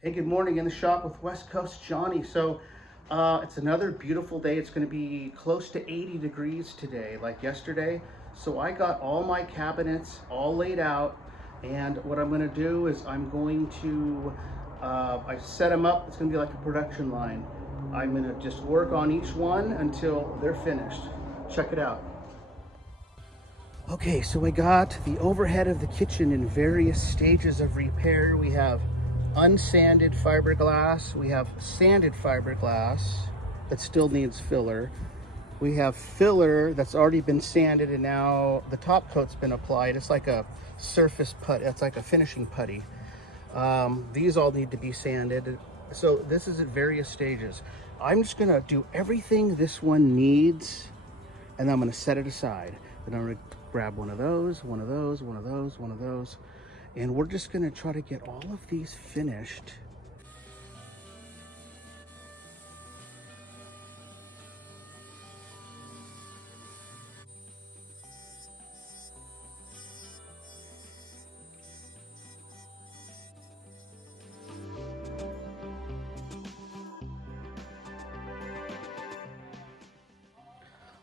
Hey, good morning in the shop with West Coast Johnny. It's another beautiful day. It's going to be close to 80 degrees today, like yesterday. So I got all my cabinets all laid out, and what I'm going to do is I set them up. It's going to be like a production line. I'm going to just work on each one until they're finished. Check it out. Okay, so we got the overhead of the kitchen in various stages of repair. We have unsanded fiberglass. We have sanded fiberglass that still needs filler. We have filler that's already been sanded and now the top coat's been applied. It's like a surface putty. It's like a finishing putty. These all need to be sanded. So this is at various stages. I'm just gonna do everything this one needs and I'm gonna set it aside. Then I'm gonna grab one of those, one of those, one of those, one of those, and we're just gonna try to get all of these finished.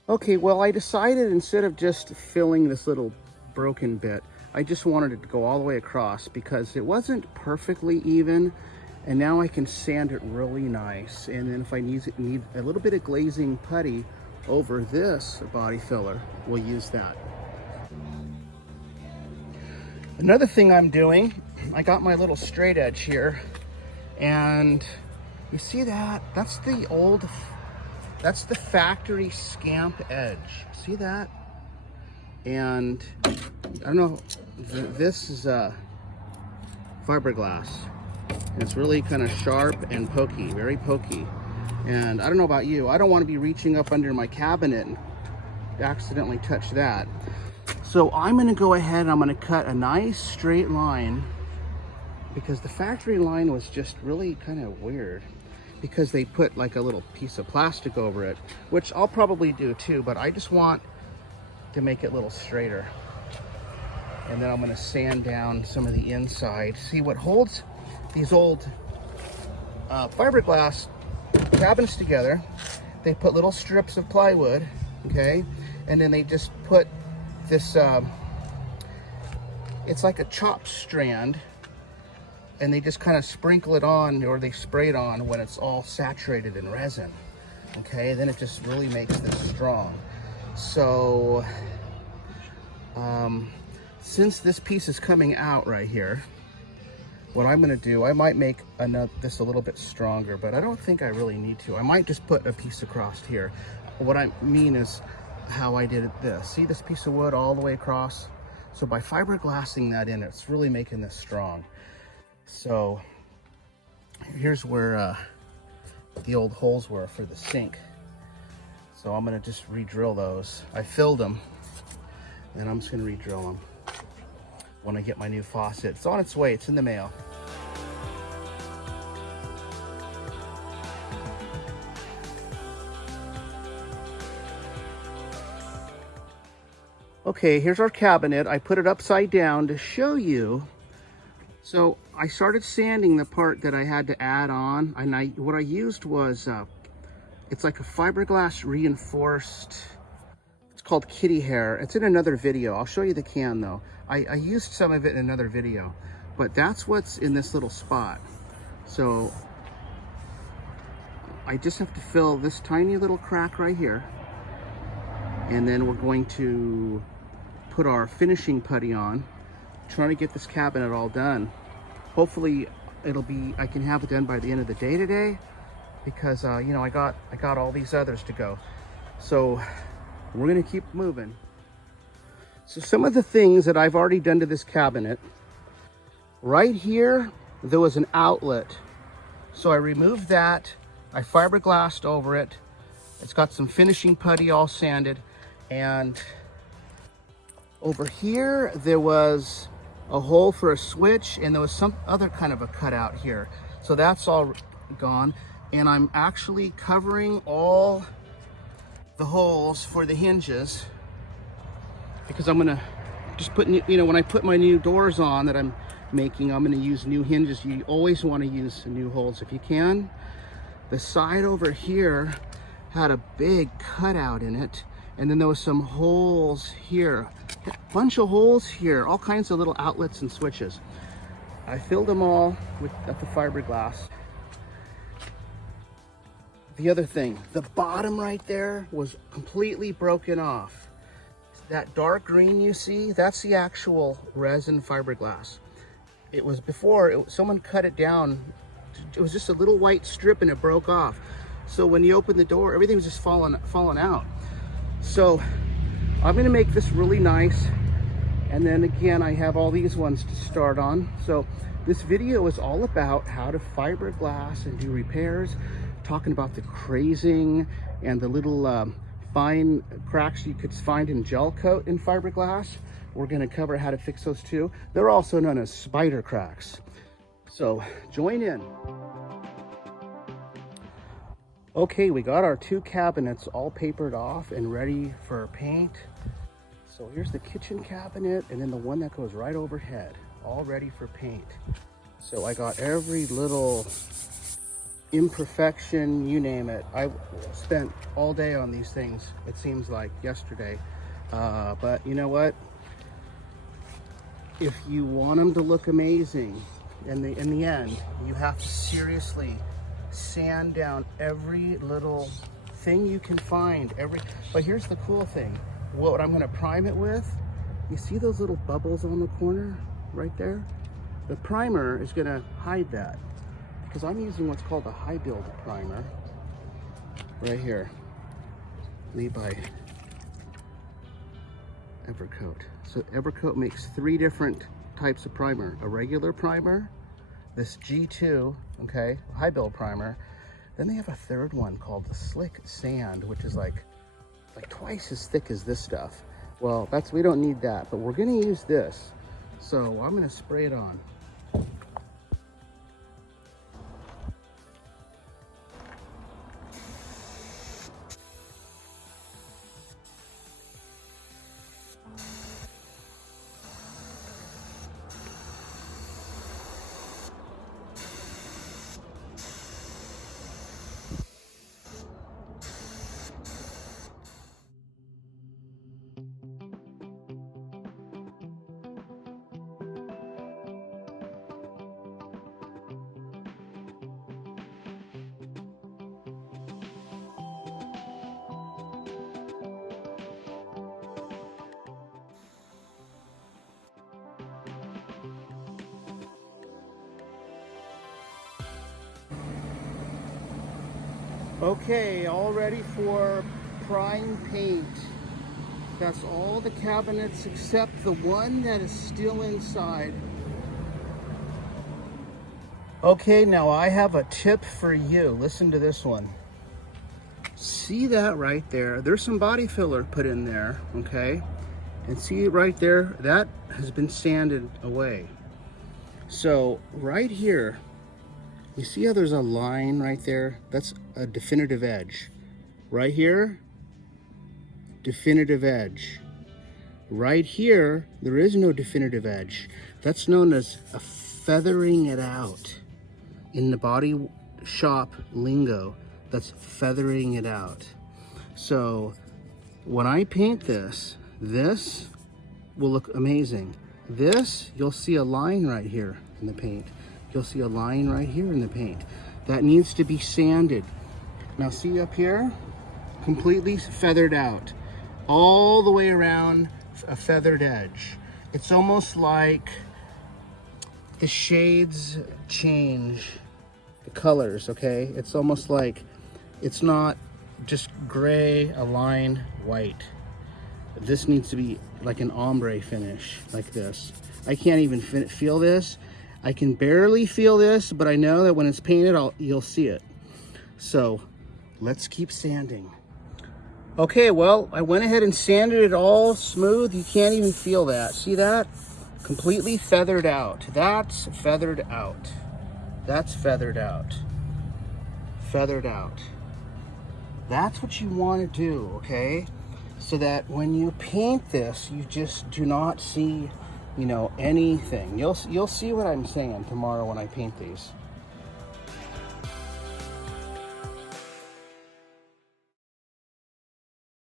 Okay, well, I decided instead of just filling this little broken bit, I just wanted it to go all the way across because it wasn't perfectly even, and now I can sand it really nice. And then if I need a little bit of glazing putty over this body filler, we'll use that. Another thing I'm doing, I got my little straight edge here, and you see that? That's the factory Scamp edge. See that? And I don't know, this is fiberglass. It's really kind of sharp and pokey, very pokey. And I don't know about you, I don't want to be reaching up under my cabinet and accidentally touch that. So I'm going to go ahead and I'm going to cut a nice straight line because the factory line was just really kind of weird because they put like a little piece of plastic over it, which I'll probably do too, but I just want to make it a little straighter. And then I'm going to sand down some of the inside. See what holds these old fiberglass cabinets together, they put little strips of plywood, okay, and then they just put this it's like a chopped strand, and they just kind of sprinkle it on, or they spray it on when it's all saturated in resin, okay? Then it just really makes this strong. So since this piece is coming out right here, what I'm going to do, I might make this a little bit stronger, but I don't think I really need to. I might just put a piece across here. What I mean is how I did this. See this piece of wood all the way across? So by fiberglassing that in, it's really making this strong. So here's where the old holes were for the sink. So I'm going to just re-drill those. I filled them, and I'm just going to re-drill them when I get my new faucet. It's on its way. It's in the mail. Okay, here's our cabinet. I put it upside down to show you. So I started sanding the part that I had to add on, and what I used was, it's like a fiberglass reinforced, it's called kitty hair. It's in another video. I'll show you the can though. I used some of it in another video, but that's what's in this little spot. So I just have to fill this tiny little crack right here, and then we're going to put our finishing putty on, trying to get this cabinet all done. Hopefully I can have it done by the end of the day today, because you know, I got all these others to go. So we're gonna keep moving. So some of the things that I've already done to this cabinet, right here there was an outlet, so I removed that. I fiberglassed over it. It's got some finishing putty all sanded, and over here there was a hole for a switch, and there was some other kind of a cutout here. So that's all gone, and I'm actually covering all the holes for the hinges because I'm gonna just put, you know, when I put my new doors on that I'm making. I'm going to use new hinges. You always want to use new holes if you can. The side over here had a big cutout in it, and then there was some holes here, a bunch of holes here, all kinds of little outlets and switches. I filled them all with the fiberglass. The other thing, the bottom right there was completely broken off. That dark green you see, that's the actual resin fiberglass. It was before, someone cut it down. It was just a little white strip and it broke off. So when you open the door, everything was just falling out. So I'm gonna make this really nice. And then again, I have all these ones to start on. So this video is all about how to fiberglass and do repairs, talking about the crazing and the little fine cracks you could find in gel coat in fiberglass. We're gonna cover how to fix those too. They're also known as spider cracks. So join in. Okay, we got our 2 cabinets all papered off and ready for paint. So here's the kitchen cabinet and then the one that goes right overhead, all ready for paint. So I got every little imperfection, you name it. I spent all day on these things, it seems like yesterday. But you know what? If you want them to look amazing, in the end, you have to seriously sand down every little thing you can find. But here's the cool thing. What I'm gonna prime it with, you see those little bubbles on the corner right there? The primer is gonna hide that because I'm using what's called a high build primer right here, made by Evercoat. So Evercoat makes 3 different types of primer. A regular primer, this G2, okay, high build primer. Then they have a 3rd one called the Slick Sand, which is like twice as thick as this stuff. Well, we don't need that, but we're gonna use this. So I'm gonna spray it on. Okay, all ready for prime paint. That's all the cabinets except the one that is still inside. Okay, now I have a tip for you. Listen to this one. See that right there? There's some body filler put in there, okay? And see it right there? That has been sanded away. So right here, you see how there's a line right there? That's a definitive edge. Right here, definitive edge. Right here, there is no definitive edge. That's known as a feathering it out. In the body shop lingo, that's feathering it out. So when I paint this will look amazing. This, you'll see a line right here in the paint. You'll see a line right here in the paint. That needs to be sanded. Now see up here, completely feathered out. All the way around a feathered edge. It's almost like the shades change, the colors, okay? It's almost like it's not just gray, a line, white. This needs to be like an ombre finish, like this. I can't even feel this. I can barely feel this, but I know that when it's painted, you'll see it. So let's keep sanding. Okay, well, I went ahead and sanded it all smooth. You can't even feel that. See that? Completely feathered out. That's feathered out. That's feathered out. Feathered out. That's what you want to do, okay? So that when you paint this, you just do not see you know, anything. You'll see what I'm saying tomorrow when I paint these.